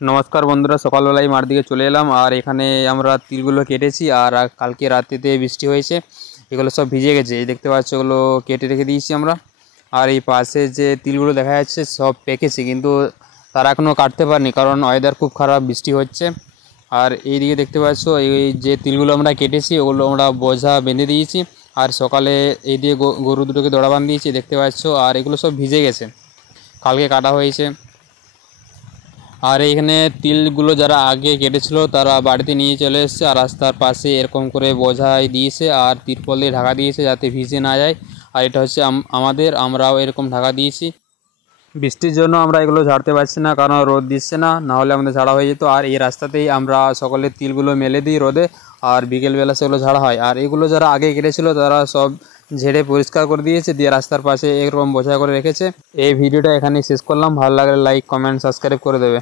নমস্কার বন্ধুরা, সকালবেলায় মাঠ দিকে চলে এলাম। আর এখানে আমরা তিলগুলো কেটেছি। আর কালকে রাত্রিতে বৃষ্টি হয়েছে, এগুলো সব ভিজে গেছে। এই দেখতে পাচ্ছ, এগুলো কেটে রেখে দিয়েছি আমরা। আর এই পাশে যে তিলগুলো দেখা যাচ্ছে সব পেকেছে, কিন্তু তারা এখনও কাটতে পারেনি, কারণ ওয়েদার খুব খারাপ, বৃষ্টি হচ্ছে। আর এই দিকে দেখতে পাচ্ছ, এই যে তিলগুলো আমরা কেটেছি ওগুলো আমরা বোঝা বেঁধে দিয়েছি। আর সকালে এই দিয়ে গরু দুটোকে দড়া বাঁধিয়েছি, দেখতে পাচ্ছ। আর এগুলো সব ভিজে গেছে, কালকে কাটা হয়েছে। আর এইখানে তিলগুলো যারা আগে কেটেছিল তারা বাড়িতে নিয়ে চলে এসেছে, আর রাস্তার পাশে এরকম করে বোঝাই দিয়েছে আর তিরপল দিয়ে ঢাকা দিয়েছে যাতে ভিজে না যায়। আর এটা হচ্ছে আমরাও এরকম ঢাকা দিয়েছি। বৃষ্টির জন্য আমরা এগুলো ঝাড়তে পারছি না, কারণ রোদ দিচ্ছে না, নাহলে আমাদের ঝাড়া হয়ে যেত। আর এই রাস্তাতেই আমরা সকলে তিলগুলো মেলে দিই রোদে, আর বিকেলবেলা সেগুলো ঝাড়া হয়। আর এগুলো যারা আগে কেটেছিল তারা সব ঝেড়ে পরিষ্কার করে দিয়েছে, দিয়ে রাস্তার পাশে এরকম বোঝা করে রেখেছে। এই ভিডিওটা এখানেই শেষ করলাম। ভালো লাগলে লাইক, কমেন্ট, সাবস্ক্রাইব করে দেবে।